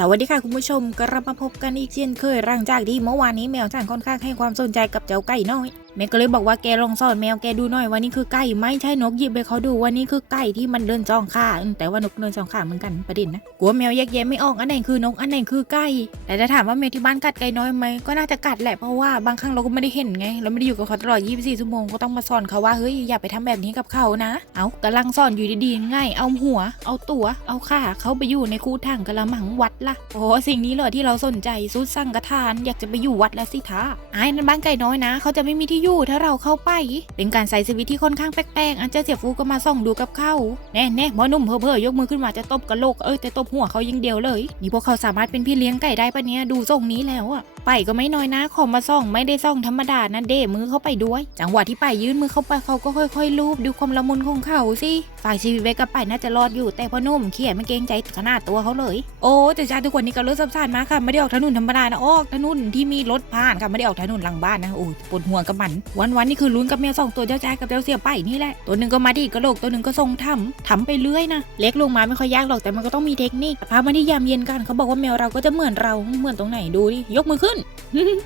สวัสดีค่ะคุณผู้ชมกลับมาพบกันอีกเช่นเคยร่างจากที่เมื่อวานนี้แมวฉันค่อนข้างให้ความสนใจกับเจ้าไก่น้อย แม่ก็เลยบอกว่าแกลองสอนแมวแกดูหน่อยว่านี่คือไก่ไม่ใช่นกหยิบไปเขาดูว่านี่คือไก่ที่มันเดินสองขาแต่ว่านกเดินสองขาเหมือนกันประเด็นนะกลัวแมวแยกแยะไม่ออกอันไหนคือนกอันไหนคือไก่แต่จะถามว่าแมวที่บ้านกัดไก่น้อยไหมก็น่าจะกัดแหละเพราะว่าบางครั้งเราก็ไม่ได้เห็นไง เราไม่ได้อยู่กับเขาตลอด 24 ชั่วโมงก็ต้องมาสอนเขาว่าเฮ้ยอย่าไปทำแบบนี้กับเขานะ เอากำลังสอนอยู่ดีๆง่ายเอาหัว เอาตัวเอาขาเขาไปอยู่ในคูถังกระมังวัดละโอ้สิ่งนี้เหรอที่เราสนใจสุดสั่งกระทาน อยากจะไปอยู่วัดแล้วสิท้าไอ้นั่นบ้านไก่น้อยนะ เขาจะไม่มีที่อยู่ถ้าเราเข้าไป เป็นการใส่ชีวิตที่ค่อนข้างแปลกๆอันเจ้าเสียฟูก็มาส่องดูกับเขาแน่แน่หมอหนุ่มเพ้อเพ้อยกมือขึ้นมาจะตบกระโหลกเอ้ยแต่ตบหัวเขายิงเดียวเลยนี่พวกเขาสามารถเป็นพี่เลี้ยงไก่ได้ปะเนี่ยดูทรงนี้แล้วอะ ไปก็ไม่น้อยนะขอมาส่องไม่ได้ส่องธรรมดานะเด้มือเข้าไปด้วย จังหวะที่ไปยื่นมือเข้าไปเขาก็ค่อยๆลูบดูความละมุนของเขาสิฝ่ายชีวิตเวกับไปน่าจะรอดอยู่แต่พ่อนุ่มเขี่ยไม่เกรงใจขนาดตัวเขาเลย โอ้แต่ชาทุกคนนี่ก็เลิกสัมสานมากค่ะไม่ได้ออกถนนธรรมดานะออกถนนที่มีรถผ่านค่ะไม่ได้ออกถนนหลังบ้านนะโอ้ปวดหัวกับมัน วันนๆนี่คือลุ้นกับแมวสองตัวเจ้าชากับเจ้าเสียไปนี่แหละตัวหนึ่งก็มาดีกระโหลกตัวหนึ่งก็ทรงทำทำไปเรื่อยนะเล็กลงมาไม่ค่อยยากหรอกแต่มันก็ต้องมีเทคนิคพามาที่ยามเย็นกันเขาบอกว่าแมวเราก็จะเหมือนเราเหมือนตรงไหนดูดิยกมือขึ้น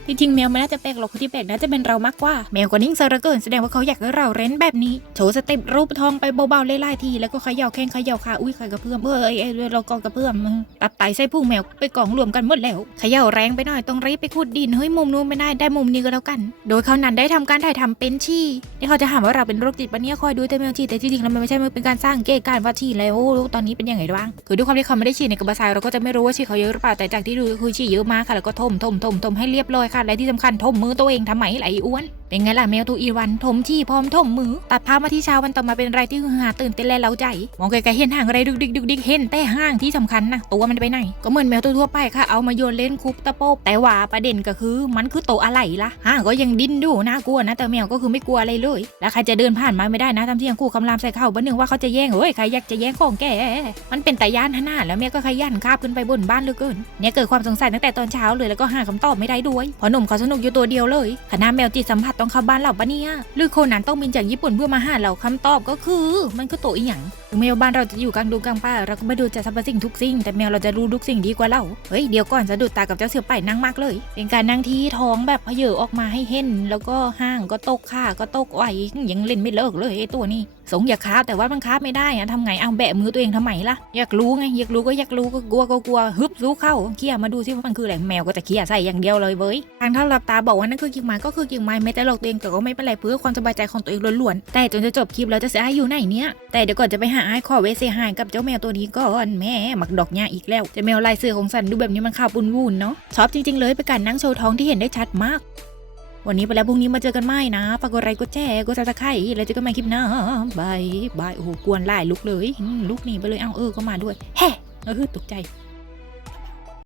จริงๆแมวไม่น่าจะแปลกหรอกคนที่แปลกน่าจะเป็นเรามากกว่า แมวก็นิ่งซะเหลือเกินแสดงว่าเขาอยากให้เราเร้นแบบนี้ โชว์สเต็ปรูปทองไปเบาๆไล่ๆที แล้วก็เขย่าแข้งเขย่าขาอุ้ยใครกระเพื่อมเอ้ยเอ้ยเอ้เรากองกระเพื่อมตับไตไส้พุงแมวไปกองรวมกันหมดแล้วเขย่าแรงไปหน่อยต้องรีบไปขุดดินเฮ้ยมุมนู้นไม่ได้ได้มุมนี้ก็แล้วกัน โดยเขานั้นได้ทำการถ่ายทำเป็นชี่นี่เขาจะถามว่าเราเป็นโรคจิตปะเนี่ยคอยดูแต่แมวฉี่แต่จริงๆแล้วมันไม่ใช่มันเป็นการสร้างเกตการว่าฉี่แล้วตอนนี้เป็นยังไงบ้างคือด้วยความที่เขาไม่ได้ฉี่ในกระบะทรายเราก็จะไม่รู้ว่าฉี่เขาเยอะหรือเปล่าแต่จากที่ดูคือฉี่เยอะมากค่ะแล้วก็ถมถมถมมให้เรียบร้อยค่ะ และที่สำคัญทมมือตัวเองทำไมไหลอ้วน เป็นไงล่ะแมวทูอีวันถมฉี่พร้อมถมมือตัดภาพมาที่เช้าวันต่อมาเป็นไรที่ฮือหาตื่นเต้นและเล้าใจ มองไกลๆเห็นห่างอะไรดึกดิกดึกดิกเห็นแต่ห่างที่สำคัญนะตัวมันไปไหน ก็เหมือนแมวตัวทั่วไปค่ะเอามาโยนเล่นคุบตะโปบแต่ว่าประเด็นก็คือ มันคือโตวอะไรล่ะห่างก็ยังดิ้นดูน่ากลัวนะแต่แมวก็คือไม่กลัวอะไรเลย แล้วใครจะเดินผ่านมาไม่ได้นะทำที่ยังคู่คำรามใส่เข้าบ้านหนึ่งว่าเขาจะแย่งเฮ้ยใครอยากจะแย่งของแกมันเป็นแต่ย่านหน้าแล้วแม่ก็ขยันคาบขึ้นไปบนบ้านเหลือเกินเนี่ยเกิดความสงสัยตั้งแต่ตอนเช้าเลยแล้วก็หาคำตอบไม่ได้ด้วยพราะหนุ่มเขาสนุกอยู่ตัวเดียวเลยคณะแมวจิตสัมผัสต้องเข้าบ้านเราปะเนี่ย หรือโคนันต้องบินจากญี่ปุ่นเพื่อมาหาเราคำตอบก็คือ มันก็โตอีหยังถึงแมวบ้านเราจะอยู่กลางดงกลางป่าเราก็ไม่ดูจะทรรพสิ่งทุกสิ่ง แต่แมวเราจะรู้ทุกสิ่งดีกว่าเราเฮ้ยเดี๋ยวก่อนสะดุดตากับเจ้าเสือป่ายนั่งมากเลย เป็นการนั่งที่ท้องแบบเพเยอออกมาให้เห็น แล้วก็ห้างก็ตกขาก็ตกไหวยังเล่นไม่เลิกเลยไอ้ตัวนี้ สงอยากคาบแต่ว่ามันคาบไม่ได้อะทำไงเอาแบะมือตัวเองทำไมล่ะอยากรู้ไงอยากรู้ก็อยากรู้ก็กลัวก็กลัวฮึบรู้เข้าเขี่ยมาดูซิว่ามันคืออะไรแมวก็จะเขี่ยใส่อย่างเดียวเลยเว้ยทางเท่าหลับตาบอกว่านั่นคือกิ่งไม้ก็คือกิ่งไม้ไม่แต่หลอกตัวเองแต่ก็ไม่เป็นไรเพื่อความสบายใจของตัวเองล้วนๆแต่จนจะจบคลิปแล้วจะเสียหายอยู่ไหนเนี่ยแต่เดี๋ยวก่อนจะไปหาไอ้ขอเวสเสียหายกับเจ้าแมวตัวนี้ก่อนแม่หมักดอกหญ้าอีกแล้วเจะแมวลายเสือของสันดูแบบนี้มันข่าวปุนวุ่นเนาะชอบจริงๆเลยเป็นการนั่งโชว์ท้องที่เห็นได้ชัดมาก วันนี้ไปแล้วพรุ่งนี้มาเจอกันใหม่นะฝากกดไลค์กดแชร์กดซับสไครต์แล้วเจอกันใหม่คลิปหน้าบายบายโอ้โหกวนไล่ลุกเลยลุกหนีไปเลยเอ้าเออก็มาด้วยแฮ่เออตกใจ